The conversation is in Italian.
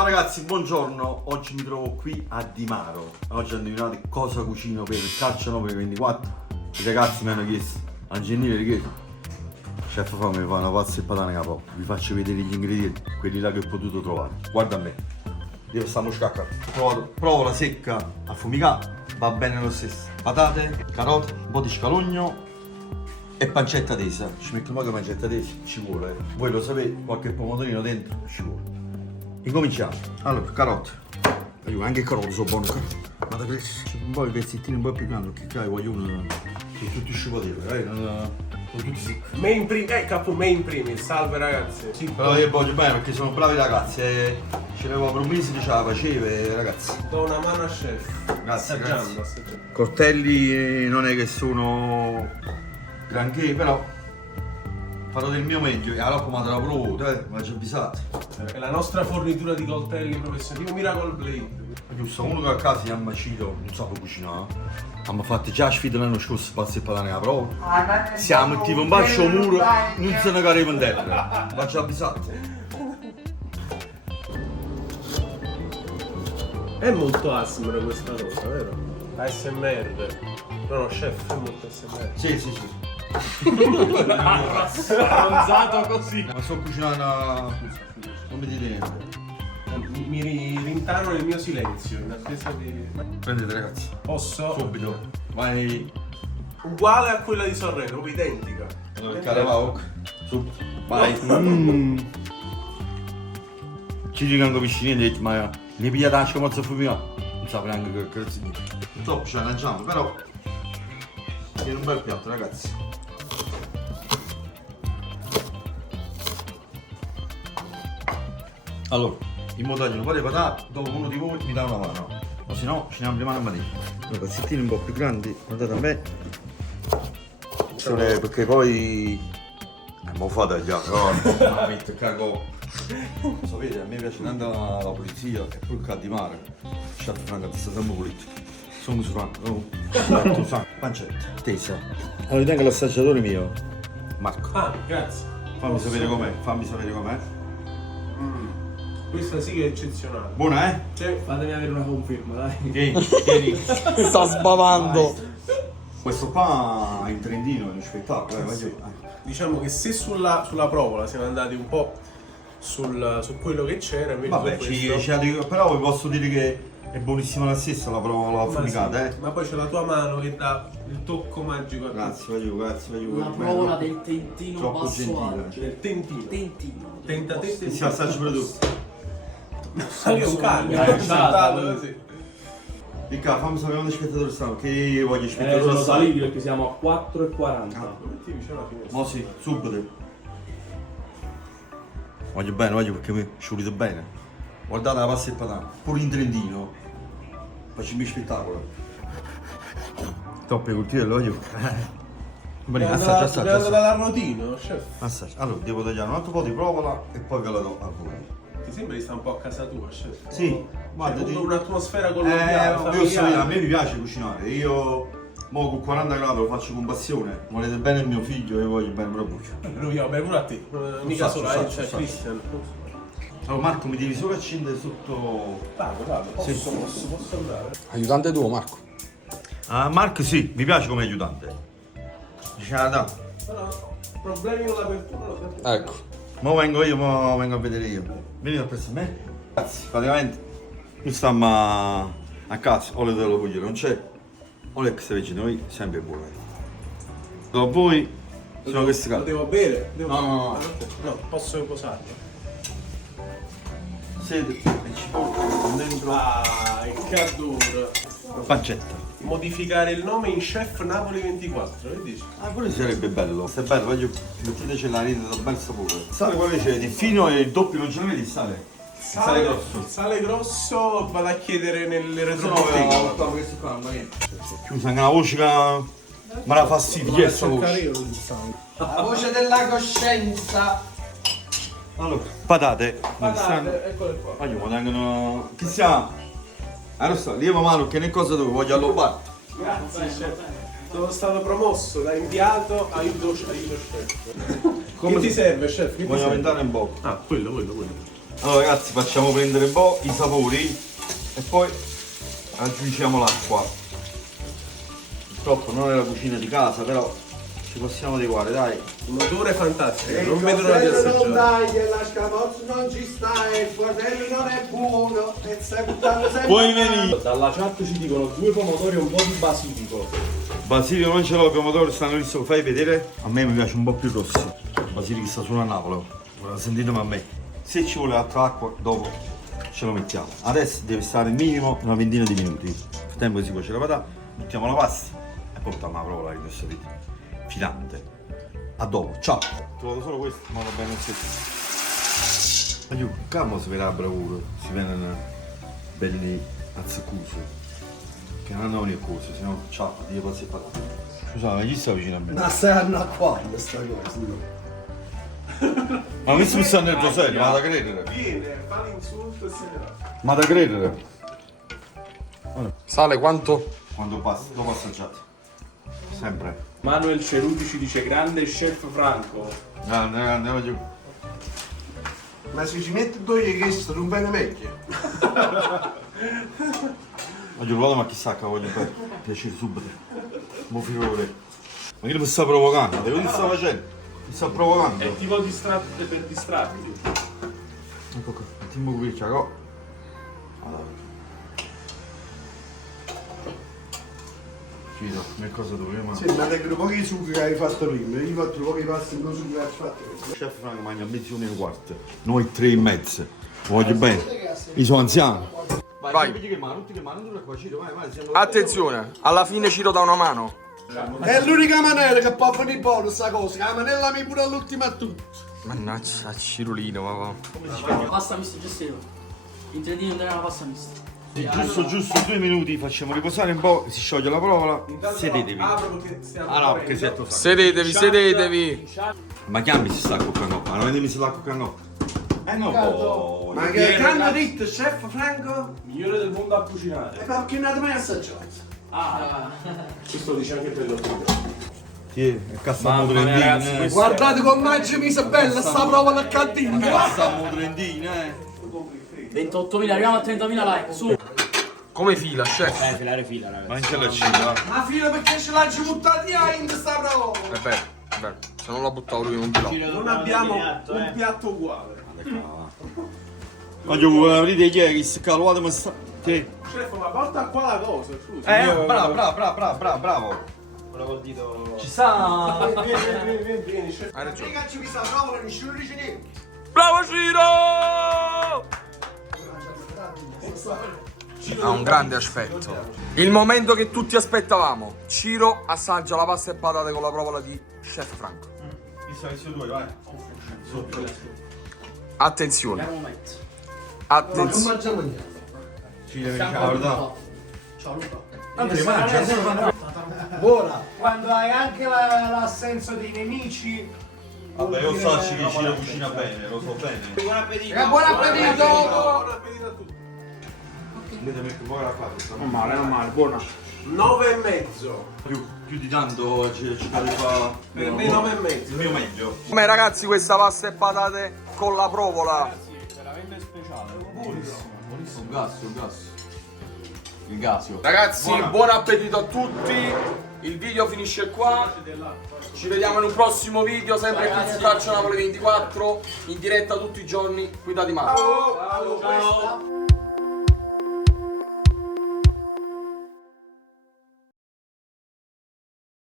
Ciao ragazzi, buongiorno. Oggi mi trovo qui a Di Maro. Oggi indovinate cosa cucino per il calcio 924. I ragazzi mi hanno chiesto, Angelini vi chiedo, chef fa mi fa una pazza e patata capo. Vi faccio vedere gli ingredienti, quelli là che ho potuto trovare. Guarda a me. Io sta moscacca. Ho trovato provola secca affumicata, va bene lo stesso. Patate, carote, un po' di scalogno e pancetta tesa. Ci metto un po' di pancetta tesa, ci vuole. Voi lo sapete, qualche pomodorino dentro, ci vuole. Incominciamo. Allora, carote. Anche carote sono buone. Guarda che un po' i pezzettini un po' più grandi, che voglio uno. Sono tutti sciupateli, sono tutti secchi. Capo me in primis, salve ragazzi. Sì, però io voglio bene perché sono bravi ragazzi. Ce l'avevo per un mese che ce la faceva, ragazzi. Do una mano a chef. Grazie, Assaggiando. Coltelli non è che sono granché, però farò del mio meglio. E allora come te la provo, ma ci avvisate. È la nostra fornitura di coltelli professionali, tipo Miracle Blade. Giusto, uno che a casa si chiama Cito, non so cucinare. Abbiamo fatto già sfida l'anno scorso, pazzi e patane alla prova. Siamo tipo un bacio muro, non se ne cariamo in terra. Ma ci avvisate. È molto ASMR questa cosa, vero? ASMR. No, chef, è molto ASMR. Sì. Ronzato così. Ma sto cucinando. Non mi dite niente. Mi rintano nel mio silenzio, in attesa di... Prendete ragazzi. Posso? Subito. Vai. Uguale a quella di Sanremo, proprio identica. Il caravac. Subito. Vai. Ci dicono piscine, ma mi piglia la scamazza fumicato. Non so neanche che significa. Top, ci mangiamo, però. Viene un bel piatto, ragazzi. Allora, in modo taglio un po' di patate, dopo uno di voi mi dà una mano. O se no, ce ne apriamo una mattina. Allora, pezzettini un po' più grandi, guardate a me. Perché poi. Ma fate già, però. Ma metto cago. Sapete, a me piace tanto la polizia e poi il di mare. Sciatto franca, sta sempre pulito. Sono su franco, pancetta, tesa. Allora, tengo l'assaggiatore mio, Marco. Ah, grazie. Fammi sapere com'è, Questa sì che è eccezionale. Buona, eh? Sì. Fatemi avere una conferma, dai. Vieni. Sta sbavando. Questo qua in Trentino è uno spettacolo, Diciamo che se sulla provola siamo andati un po' su quello che c'era, invece Vabbè, però vi posso dire che è buonissima la stessa la provola affumicata, eh. Ma poi c'è la tua mano che dà il tocco magico a Grazie, grazie. Una provola del tentino Troppo basso gentile. alto. del tentino. Tentino. Che si assaggia per tu. Io un cane, Agganciata, così. Ricca, fammi sapere quando spettatori stanno, che io voglio spettatori Sono assai. saliti perché siamo a 4,40. Metti vicino alla finestra. Mo sì, subito. Voglio bene, perché mi sciolito bene. Guardate la pasta e patata, pure in Trentino. Facciamo spettacolo. Toppe coltello, voglio. Bene, Devo assaggia. andare dall'arrotino, chef. Assaggia. Allora, devo tagliare un altro po' di provola e poi ve la do a voi. Ti sembra di stare un po' a casa tua, chef? Sì, guarda, C'è un'atmosfera colombiana, io familiare. a me mi piace cucinare, io mo con 40 gradi lo faccio con passione, volete bene il mio figlio e voglio bene proprio. Lo io, beh, pure a te, mica Saccio, solo a saccio, c'è saccio. Christian. Allora Marco mi devi solo accendere sotto. Vado, Sì. posso andare. Aiutante tuo, Marco. Ah Marco sì, mi piace come aiutante. Ciao. Però problemi con l'apertura lo sapete. Ecco. Mo vengo a vedere io. Venite presso me. Ragazzi, praticamente noi stiamo a casa, olio della puglia non c'è, olio che se noi sempre buono. Dopo voi sono questi Lo casi. devo bere? No. No, posso posarlo. Sede e cipolla dentro. Ah, che adoro. Pancetta. Modificare il nome in Chef Napoli 24, che dici? Ah, quello sarebbe bello. Se è bello, voglio metteteci la rete da bel sapore. Sale quello c'è di fino e il doppio non ce l'avete il sale? Il sale grosso. Sale grosso vado a chiedere nelle Se no avevamo retrobottega. portato questo qua, non va niente. Chiusa anche una voce che me la fa fastidio, chi è sta voce? La voce della coscienza. Allora, patate. Eccole qua. Voglio, ma tengono. Chi siamo? Allora sta, lieva mano che ne cosa dove voglio allobare. Grazie, chef. Sono stato promosso da inviato a aiuto chef. Che ti serve, chef? Che ti Voglio serve? aumentare un po'. Ah, quello. Allora ragazzi, facciamo prendere un po' i sapori e poi aggiungiamo l'acqua. Purtroppo non è la cucina di casa, però ci possiamo adeguare, dai. Un odore fantastico, non vedo l'ora di assaggiare. dai, che la scamorza non ci sta, il fratello non è buono, e stai buttando sempre. Puoi venire. Dalla chat ci dicono 2 pomodori e un po' di basilico. Basilico non ce l'ho, il pomodoro stanno lì, lo fai vedere? A me mi piace un po' più rossi. Il basilico sta solo a Napoli, ora sentitemi a me. Se ci vuole altra acqua, dopo ce lo mettiamo. Adesso deve stare minimo una ventina di minuti. Nel frattempo che si cuoce la patata, mettiamo la pasta e poi portiamo la provola che adesso vedi. Filante. A dopo, ciao! Ti vado solo questo, ma va bene il secco. Ma io, calmo si vede la bravura, si vedono belli azzeccusi. Che non è cosa, se no ciao, io posso parlare. Scusate, ma chi sta vicino a me? Ma stai anacquando sta cosa, no? Ma mi sta nel rosario, ma da credere. Viene, fa l'insulto e se ne va. Ma da credere. Sale quanto? Quando passa, dopo assaggiate. Sempre. Manuel Ceruti ci dice grande chef Franco. Andiamo giù. Ma se ci metti due questo non viene meglio. Ma giù vado, ma chissà che voglio fare. Piacere subito. Mo figure. Ma che mi sta provocando? Che sta facendo? Mi sta provocando. È tipo distratto per distratti. Ecco qua, mettiamo qui, ciao. Fido, che cosa dobbiamo? Sì, ma tengono pochi succhi che hai fatto prima, io ho fatto pochi passi in succhi che hai fatto prima. Il chef Franco mangia mezz'ora e un quarto, noi 3,5. Voglio bene. Io sono anziano. Vai. Attenzione, alla fine Ciro dà una mano. È l'unica maniera che può venire buono sta cosa, che la manella mi pure all'ultima a tutti. Mannaggia, Cirolino, va. Pasta mista gestito. In 3 dì andrà la pasta mista. Giusto 2 minuti, facciamo riposare un po', si scioglie la provola. Sedetevi. Apro perché stiamo. Ah no, perché si è troppo. Sedetevi. Ma chiami si sta con canoppa, ma vedi mi si sta con canoppa. No, Ma che hanno detto, chef Franco? Migliore del mondo a cucinare. E perché non avete mai assaggiato? Questo lo dice anche per lo Sì, è Mamma mia, ragazzi, Cassamo questo- Guardate come mangia misa bella sta prova la cantina. Cassamo Trentino, 28.000, arriviamo a 30.000 like. Su. Come fila, chef? Mangia la cina. Ma fino perché ce l'ha buttati in sta prova? È vero. Se non l'ha buttato lui non ce l'ho. Non abbiamo un piatto uguale. Ma io aprite ieri, che calvato mi sta. Sì. Chef, ma porta qua la cosa, scusa. Bravo. Ci sta. Vieni, chef. Hai ragione. Ragazzi, mi sta prova, nessuno dice niente. Bravo Ciro! Ha un grande aspetto. Il momento che tutti aspettavamo. Ciro assaggia la pasta e patate con la provola di chef Franco. Vai. Attenzione. Vediamo un momento. Attenzione. mangiamo niente. Ci deve dire la verità. Ciao Luca. Buona. Quando hai anche l'assenso dei nemici. Vabbè, io so che Ciro cucina bene, lo so bene. Buon appetito! Buon appetito a tutti. Vedete, metto poi la pasta. Non male, buona. 9,5. Più di tanto ci deve fare Per me 9,5. il mio meglio. Come ragazzi questa pasta e patate con la provola. Il gasio. Ragazzi, buon appetito a tutti. Il video finisce qua. Ci vediamo in un prossimo video, sempre qui su Calcio Napoli 24, in diretta tutti i giorni, qui da Di Maio. Ciao.